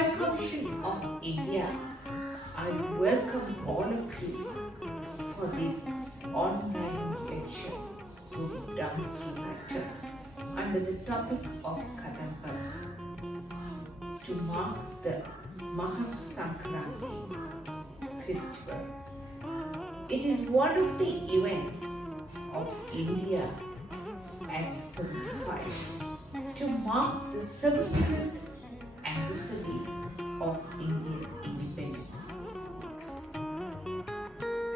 High Commission of India, I welcome all of you for this online lecture to downstream sector under the topic of Kathampam to mark the Mahar Sankranti festival. It is one of the events of India at 75 to mark the 75th anniversary of Indian independence.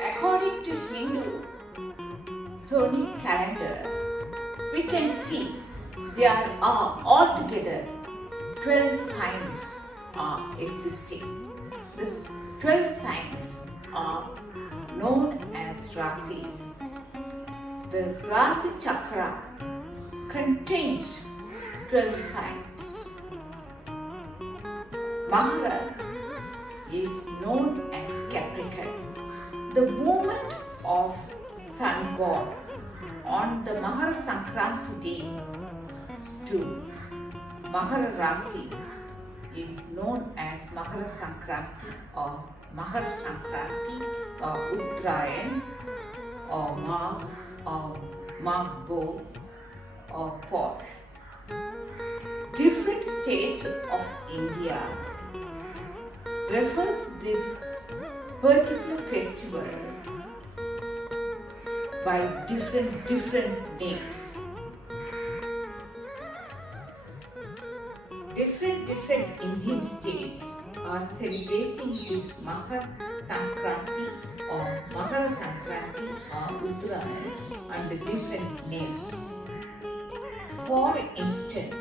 According to Hindu Sonic calendar, we can see there are altogether 12 signs are existing. These 12 signs are known as Rasis. The Rasi Chakra contains 12 signs. Mahara is known as Capricorn. The movement of Sun God on the Mahara Sankranti day to Mahara Rasi is known as Mahara Sankranti or Mahara Sankranti or Uttarayan or Magh or Maghbo or Posh. Different states of India refer this particular festival by different names. Different Indian states are celebrating this Mahar Sankranti or Mahara Sankranti or Uttarayan under different names. For instance,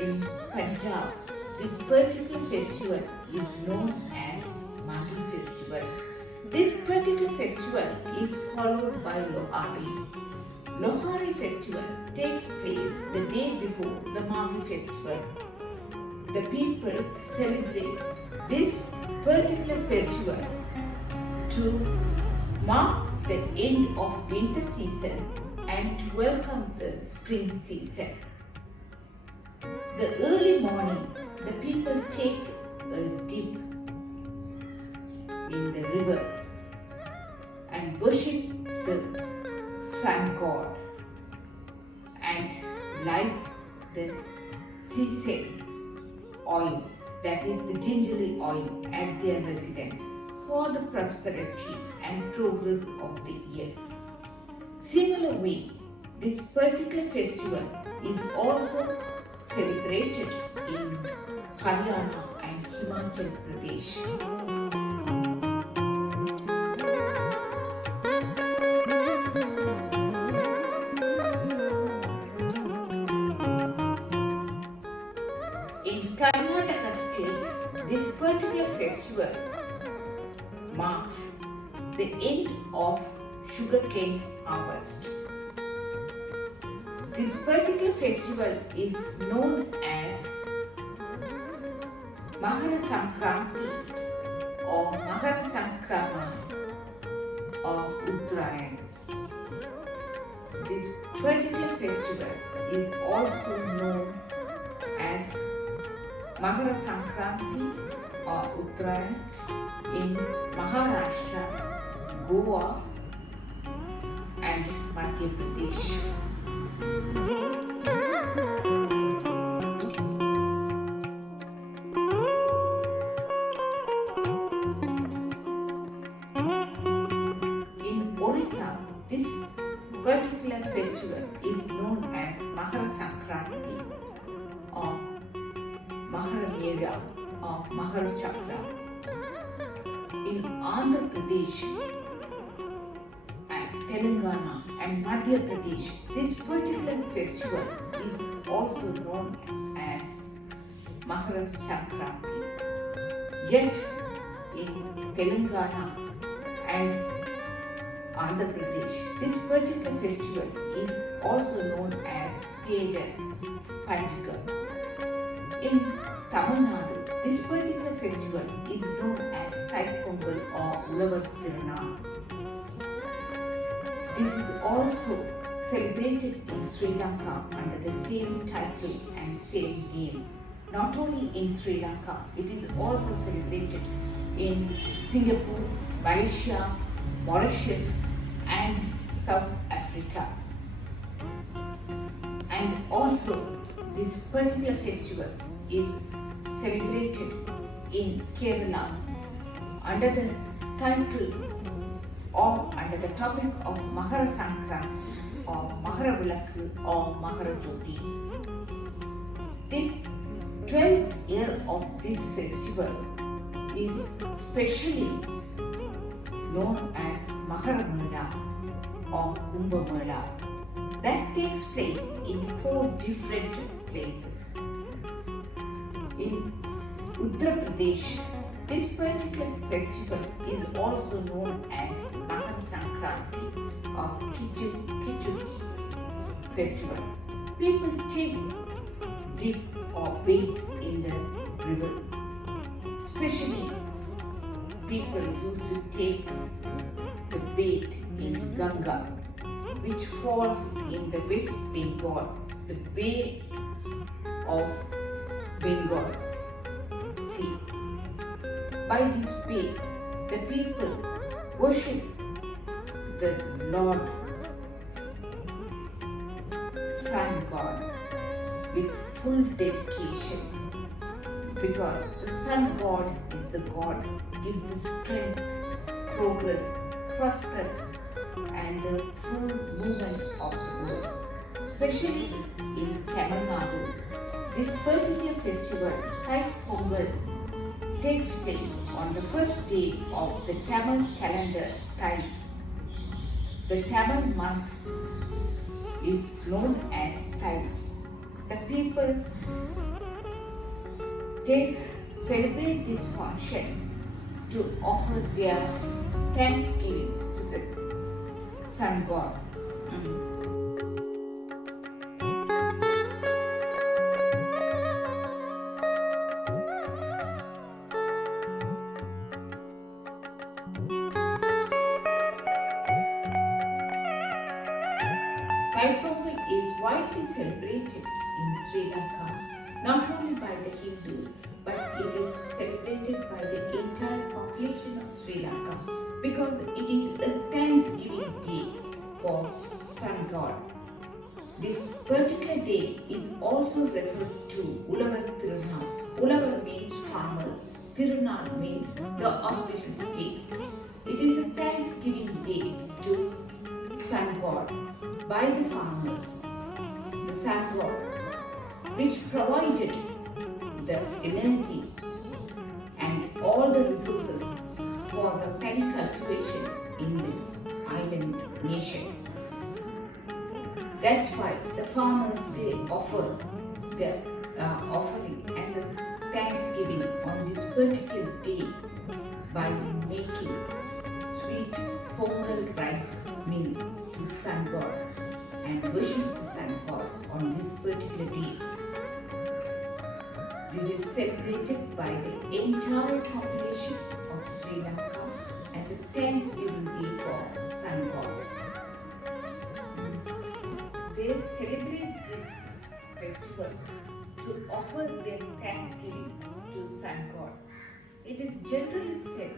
in Punjab, this particular festival is known as Maghi festival. This particular festival is followed by Lohari. Lohari festival takes place the day before the Maghi festival. The people celebrate this particular festival to mark the end of winter season and to welcome the spring season. The early morning, the people take a dip in the river and worship the sun god and light the sesame oil, that is the gingerly oil, at their residence for the prosperity and progress of the year. Similar way, this particular festival is also celebrated in Haryana and Himachal Pradesh. In Karnataka state, this particular festival marks the end of sugarcane harvest. This particular festival is known as Mahara Sankranti or Mahara Sankrama or Uttarayan. This particular festival is also known as Mahara Sankranti or Uttarayan in Maharashtra, Goa and Madhya Pradesh. In Orissa, this particular festival is known as Mahara Sankranti or Mahara Mela or Mahara Chakra. In Andhra Pradesh, Telangana and Madhya Pradesh, this particular festival is also known as Mahara Sankranti. Yet in Telangana and Andhra Pradesh, this particular festival is also known as Peda Pandiga. In Tamil Nadu, this particular festival is known as Thai Pongal or Ulavar Tirunal. This is also celebrated in Sri Lanka under the same title and same name. not only in Sri Lanka, it is also celebrated in Singapore, Malaysia, Mauritius, and South Africa. And also, this particular festival is celebrated in Kerala under the title or under the topic of Makara Sankranti or Makara Vilakku or Makara Jyoti. This 12th year of this festival is specially known as Makara Mela or Kumbh Mela that takes place in 4 different places. In Uttar Pradesh, this particular festival is also known as Makara Sankranti or Kittu festival. People take dip or bathe in the river. Especially people used to take the bathe in Ganga, which falls in the West Bengal, the Bay of Bengal Sea. By this way, the people worship the Lord Sun God with full dedication, because the Sun God is the God gives the strength, progress, prosperous, and the full movement of the world. Especially in Tamil Nadu, this particular festival, Thai-Pongal, takes place on the first day of the Tamil calendar Thai. The Tamil month is known as Thai. The people celebrate this function to offer their thanksgivings to the Sun God. Kathampam is widely celebrated in Sri Lanka, not only by the Hindus, but it is celebrated by the entire population of Sri Lanka because it is a Thanksgiving day for Sun God. This particular day is also referred to Ulavar Tirunal. Ulavar means farmers, Tirunal means the auspicious day. It is a Thanksgiving day to Sun God by the farmers, the Sun God, which provided the energy and all the resources for the paddy cultivation in the island nation. That's why the farmers, they offer their offering as a thanksgiving on this particular day by making sweet pongal rice meal to Sun God and worship the Sun God on this particular day. This is celebrated by the entire population of Sri Lanka as a Thanksgiving day for Sun God. They celebrate this festival to offer their thanksgiving to Sun God. It is generally said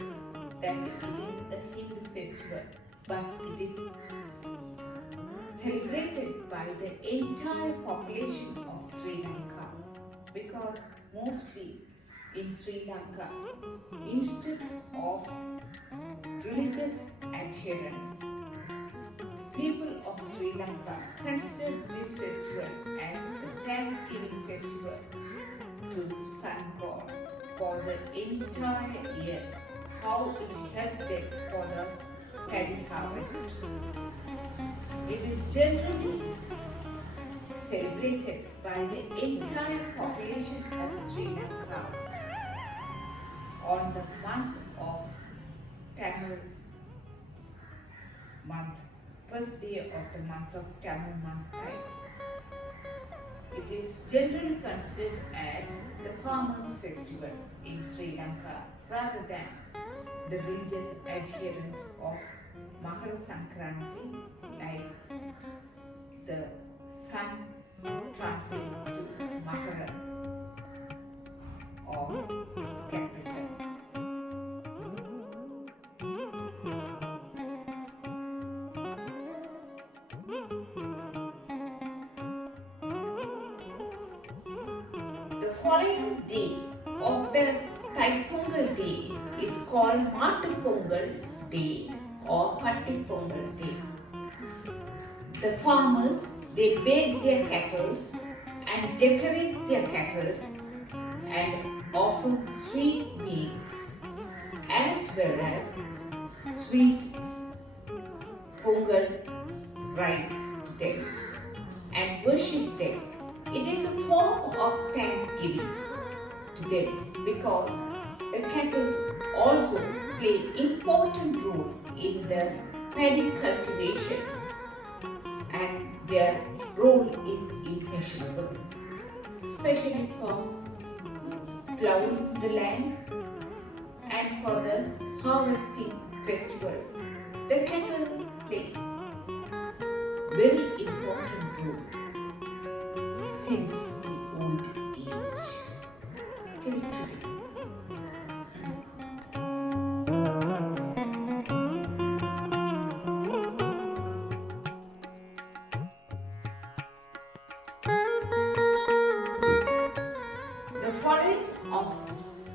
that it is a Hindu festival, but it is celebrated by the entire population of Sri Lanka because mostly in Sri Lanka, instead of religious adherence, people of Sri Lanka consider this festival as a Thanksgiving festival to Sun God for the entire year, how it helped them for the paddy harvest. It is generally celebrated by the entire population of Sri Lanka on the month of Tamil month, first day of the month of Tamil month Thai. It is generally considered as the farmers' festival in Sri Lanka rather than the religious adherents of Makara Sankranti, like the sun transit to Makara or capital. The following day of the Thaipongal day is called Mattupongal Day or Pattipongal Day. The farmers, they bake their cattle and decorate their cattle and offer sweet meats as well as sweet pongal rice to them and worship them. It is a form of thanksgiving to them because the cattle also play important role in the paddy cultivation and their role is immeasurable, especially for plowing the land and for the harvesting festival. The cattle play very important role since the old age till today. The following of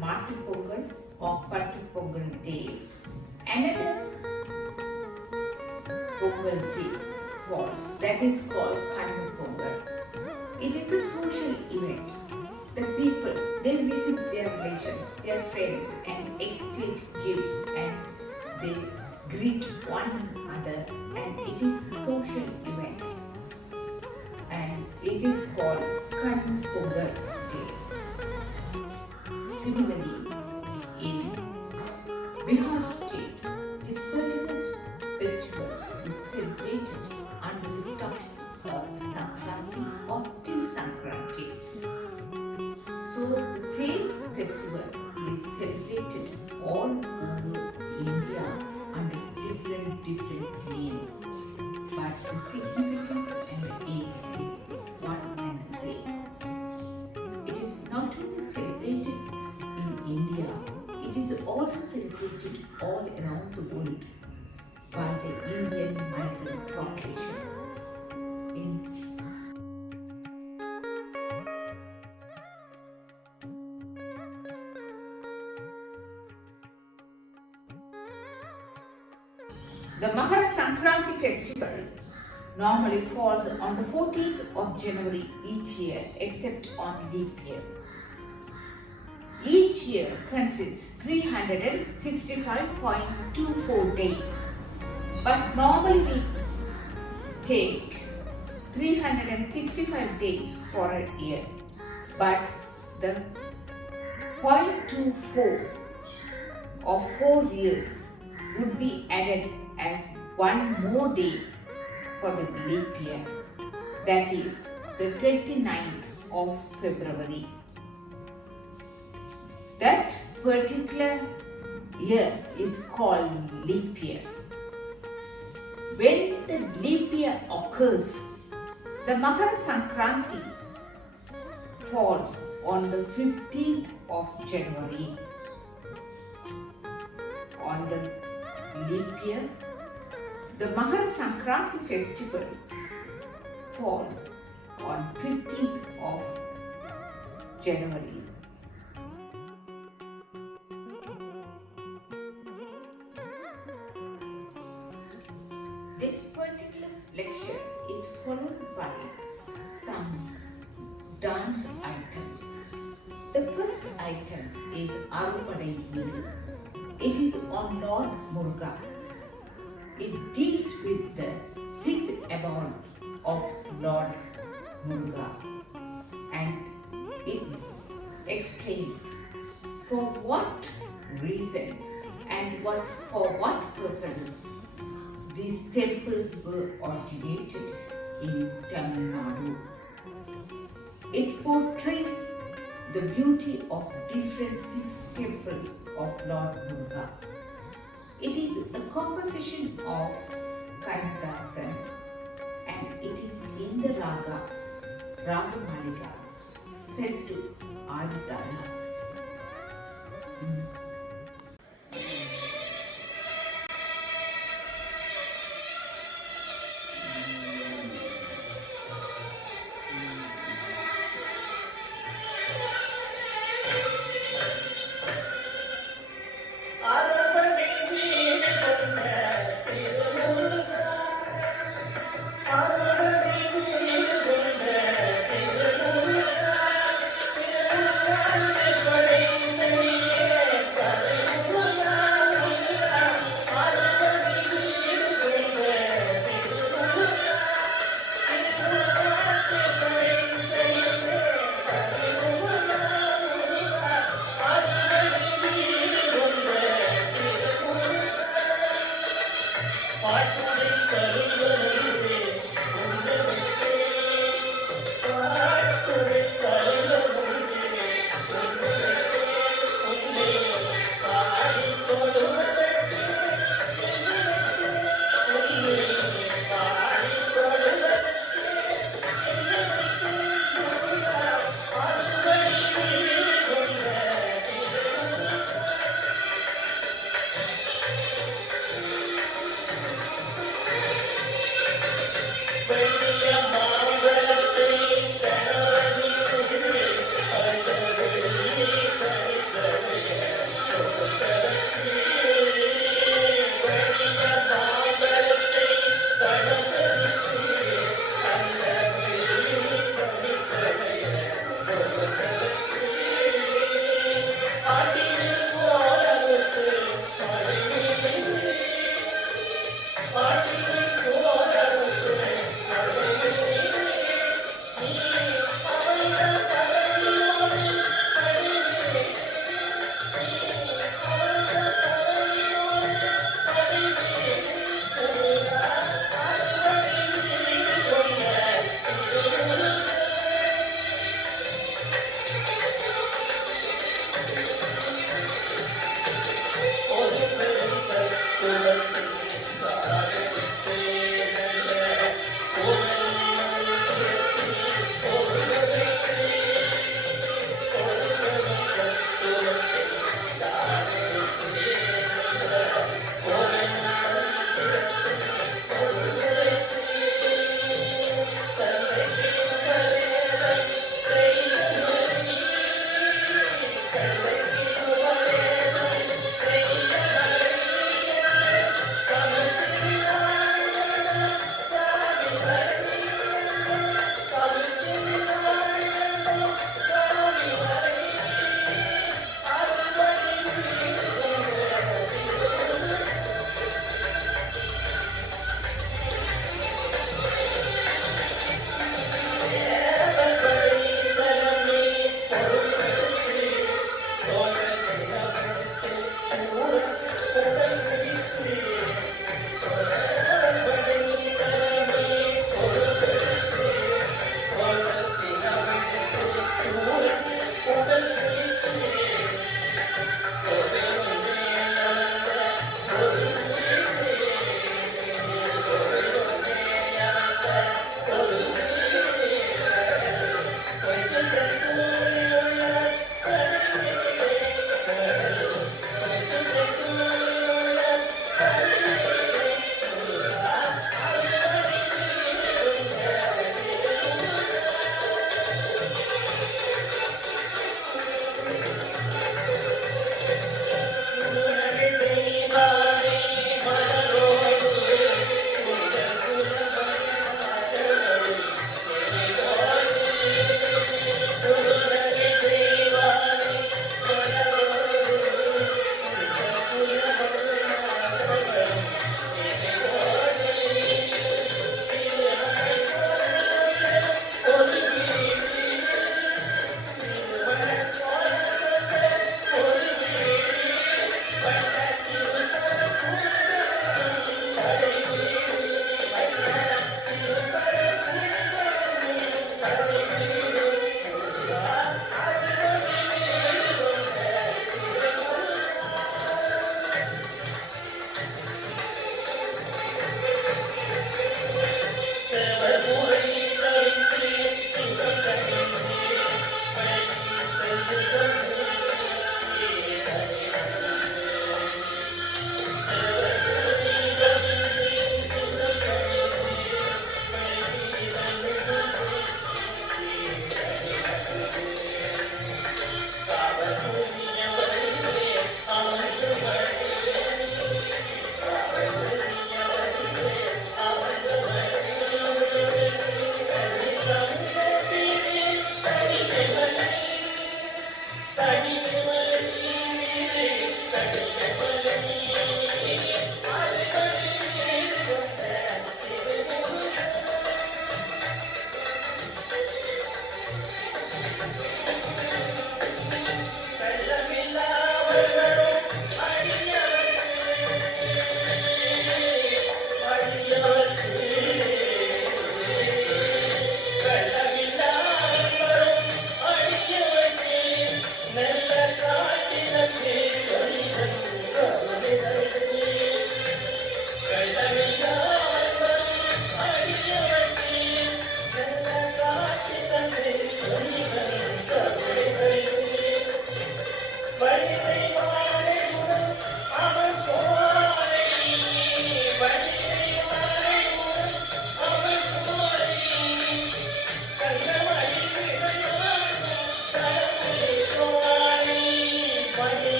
Mattupongal or Pattipongal Day, another Pongal day falls, that is called Kathampam. It is a social event. The people, they visit their relations, their friends and exchange gifts and they greet one another and it is a social event and it is called Kathampam Day. Similarly, in Bihar state, this particular festival is celebrated under the topic of Sankranti or Till Sankranti. So the same festival is celebrated all over India under different names, but the significance and the aim is one and the same. It is not only celebrated in India, it is also celebrated all around the world by the Indian migrant population. The Makara Sankranti festival normally falls on the 14th of January each year except on leap year. Each year consists 365.24 days, but normally we take 365 days for a year, but the 0.24 of 4 years would be added as one more day for the leap year, that is the 29th of February. That particular year is called leap year. When the leap year occurs, the Makara Sankranti falls on the 15th of January. On the leap year, the Makara Sankranti festival falls on 15th of January. This particular lecture is followed by some dance items. The first item is Arupadai Vidi. It is on Lord Muruga. It deals with the 6 abodes of Lord Muruga and it explains for what reason and for what purpose these temples were originated in Tamil Nadu. It portrays the beauty of different 6 temples of Lord Muruga. It is a composition of Kannadasan and it is in the Raga Malika set to Aditala.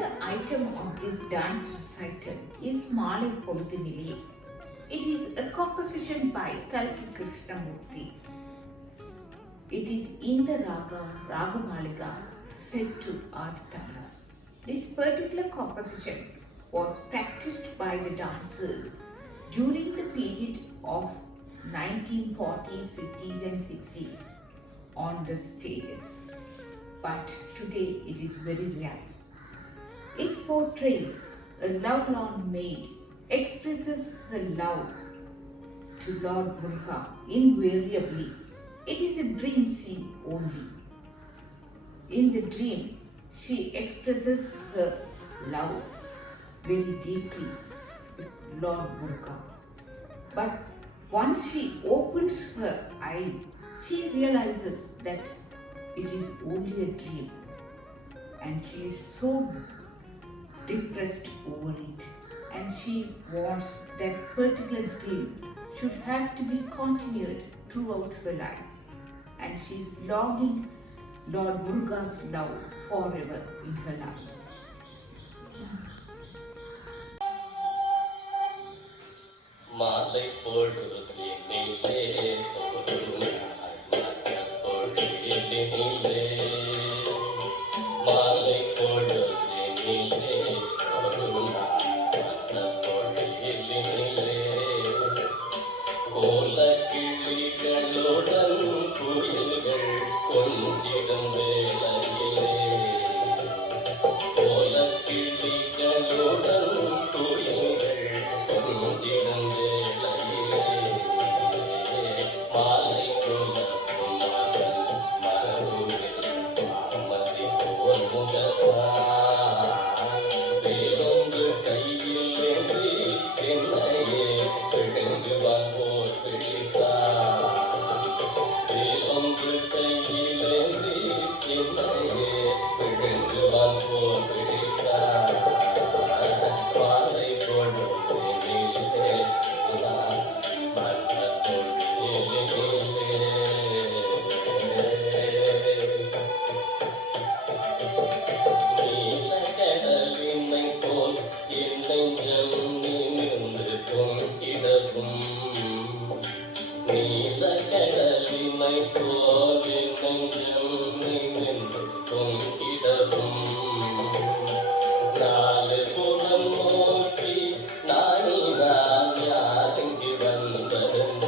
Another item of this dance recital is Malai Poludinile. It is a composition by Kalki Krishnamurti. It is in the Ragamaliga set to Aditala. This particular composition was practiced by the dancers during the period of 1940s, 50s and 60s on the stages. But today it is very rare. It portrays a lovelorn maid expresses her love to Lord Muruga invariably. It is a dream scene only. In the dream, she expresses her love very deeply with Lord Muruga. But once she opens her eyes, she realizes that it is only a dream, and she is so depressed over it, and she wants that particular dream should have to be continued throughout her life, and she is longing Lord Muruga's love forever in her life. மாலை பொழுதினிலே பொழுதினிலே மாலை பொழுதினிலே பொழுதினிலே கோல கிளிகளுடன் குயில்கள் கொஞ்சிடும் வேளையிலே கோல கிளிகளுடன் குயில்கள் கொஞ்சிடும் வேளையிலே மாலை குலக்கும் மகன் மருவில் மாமதி போல் முகத்தான் வேறொன்று கையில் ஏந்தி என்னையே விழுங்குவான் போல் பிடித்தான் வேறொன்று கையில் ஏந்தி என்னையே விழுங்குவான் போல் பிடித்தான் மாலை பொழுதினிலே மற்ற தொழிலிலே நீலக்கடலினை போல் என் நெஞ்சம் நிமிர்ந்து தொங்கிடவும் நீலக்கடலினை போல் என் நெஞ்சம் நிமிர்ந்து தொங்கிடவும் நாலு புறம் நோக்கி நானிதான் யாரெங்கி வந்தேன்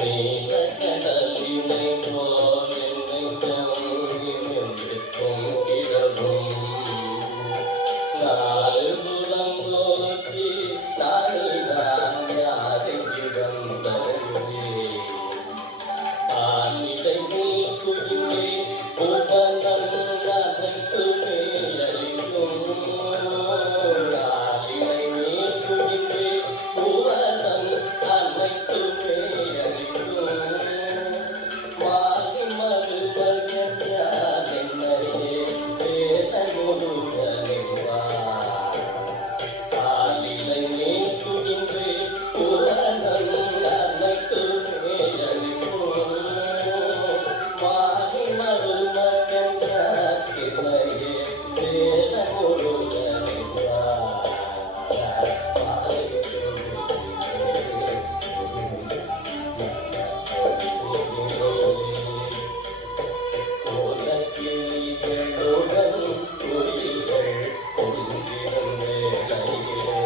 நீலக்கடலினை போல் என் நெஞ்சம் நிமிர்ந்து தொங்கிடவும் நாலு புறம் நோக்கி நானிதான் யாரெங்கி வந்தேன் ஆனிலை நீக்குயிலே உபனம் நகர்த்துமே அறியும் ஆனிலை நீக்குயிலே உபனம் அனைத்துமே அறியும் மாறி மறுபடியும் யார் என்னையே பேச முழுவனிவார் ஆனிலை நீக்குயிலே உபனம் அனைத்துமே அறியும் மாறி மறுபடியும் யார் என்னையே பேச முழுவனிவார் கோலக்கிளிகளுடன் குயில்கள் கொஞ்சிடும் வேளையிலே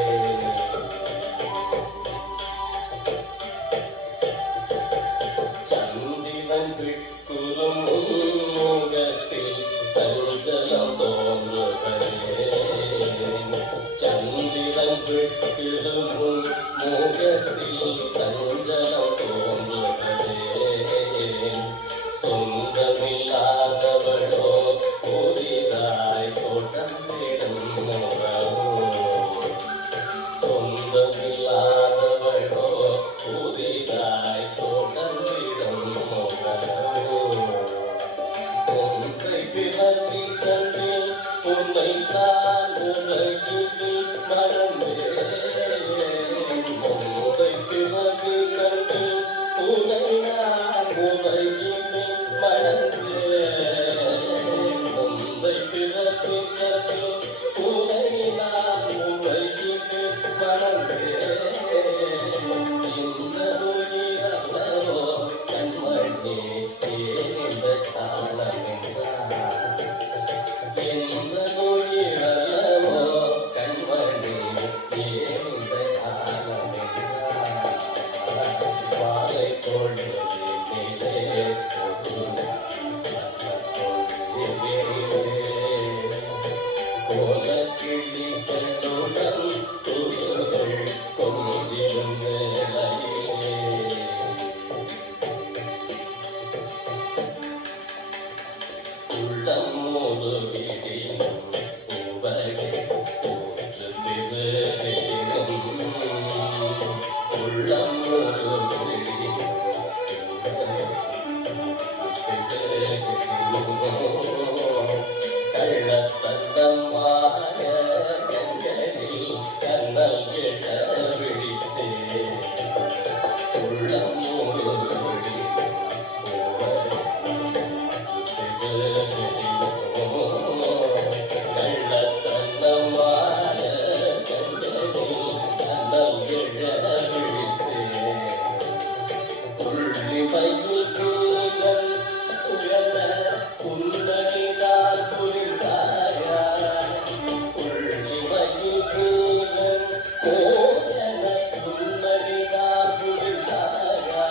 சந்திரன் விட்குறும் முகத்தில் சஞ்சலம் தோன்றுகிறே சந்திரன் விட்குறும் முகத்தில் சஞ்சலம் தோன்றுகிறே சொந்தமில்லாதவளோ புதிதாய் தோட்டமிடும் உறவோ சொந்தமில்லாதவளோ புதிதாய் தோட்டமிடும் உறவோ ஒன்றை பிறவி கண்டில் உன்னை தான் உலகில் மறந்தேன் ஒன்றை பிறவி கண்டில் உன்னை நான் உலகில் மறந்தேன் ஒன்றை பிறவி உள்ளம் ஒரு விடியும் உவகை போற்று திருவிடினும் உள்ளம் ஒரு விடியும் உவகை கள்ளத்தந்தம் மாய கண்களை கண்ணல் எழ விழித்தே உள்ளம் ஒரு விடியும் கள்ளத்தந்தமான கண்களை கண்ணல் எழ விழித்தே துள்ளிமையில் கூந்தல் உயர புன்னகைதான் புரிந்தாயா துள்ளிமையில் கூந்தல் ஓயன புன்னகைதான் புரிந்தாயா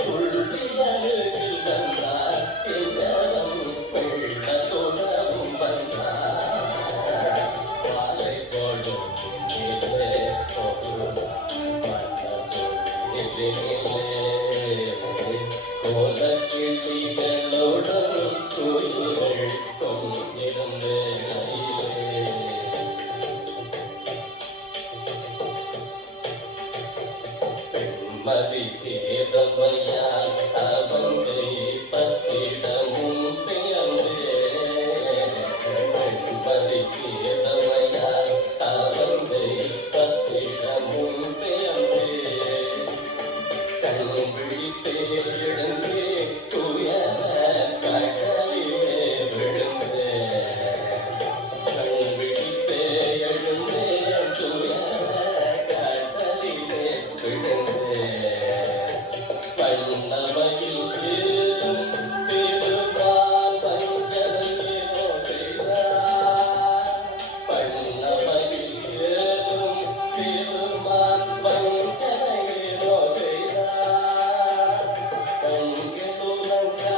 துள்ளியருகில் வந்தார் எங்கரம் வெள்ளத்துடவும் வந்தார் பாலை போடும் நீலே போடுவார் கோலக்கிளிகளோடும் குயில்கள் கொண்டிருந்த பெண்மதி தேவமையால் அவங்கை பத்திடமும் பெயர்ந்தே பெண்மதி தேவமையால் அவங்கை பத்திடமும் பெயர்ந்தே கண் விழித்தே எழுந்தே துயர கடலிலே விழுந்தே கண் விழித்தே எழுந்தே துயர கடலிலே விழுந்தே வண்ணமையில் ஏதும் பெருமான் பஞ்சனையோ செய்தார் வண்ணமையில் ஏதும் பெருமான் பஞ்சனையோ செய்தார் கண்களுறங்காதோ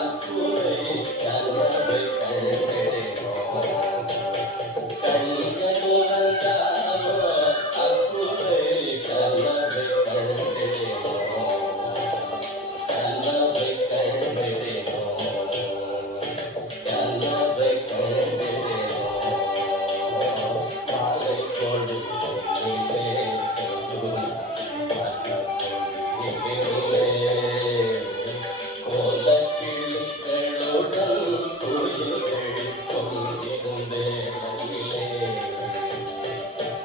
அக்குறை கனவை கண்டேனோ கண்களுறங்காதோ அக்குறை கனவை கண்டேனோ கனவை கண்டேனோ கனவை கண்டேனோ மாலை கொடு நீவே கோலக்கிளிகளுடன் குயில்கள் கொண்டிருந்தே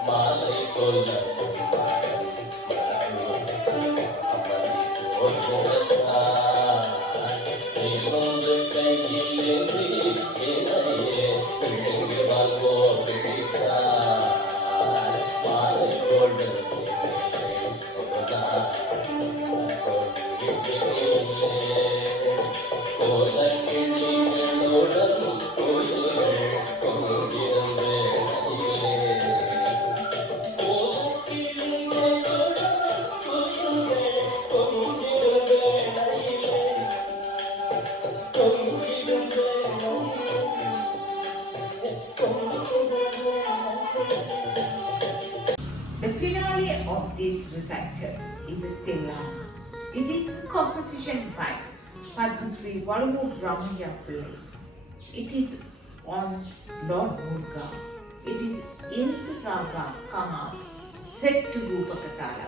மாலை கொல்ல ஒன்று கையில் ஏந்தி இணையே பிழைந்து வாங்கோ பிடித்தார் மாலை கொண்டு கோலக்கிளிகளுடன் கோயில்கள் கொண்டிருந்தே The finale of this recital is a Tilla. It is a composition by Padma Sri Varumu Brahmaya Pillai. It is on Lord Durga. It is in Raga Kamas set to Rupakatala.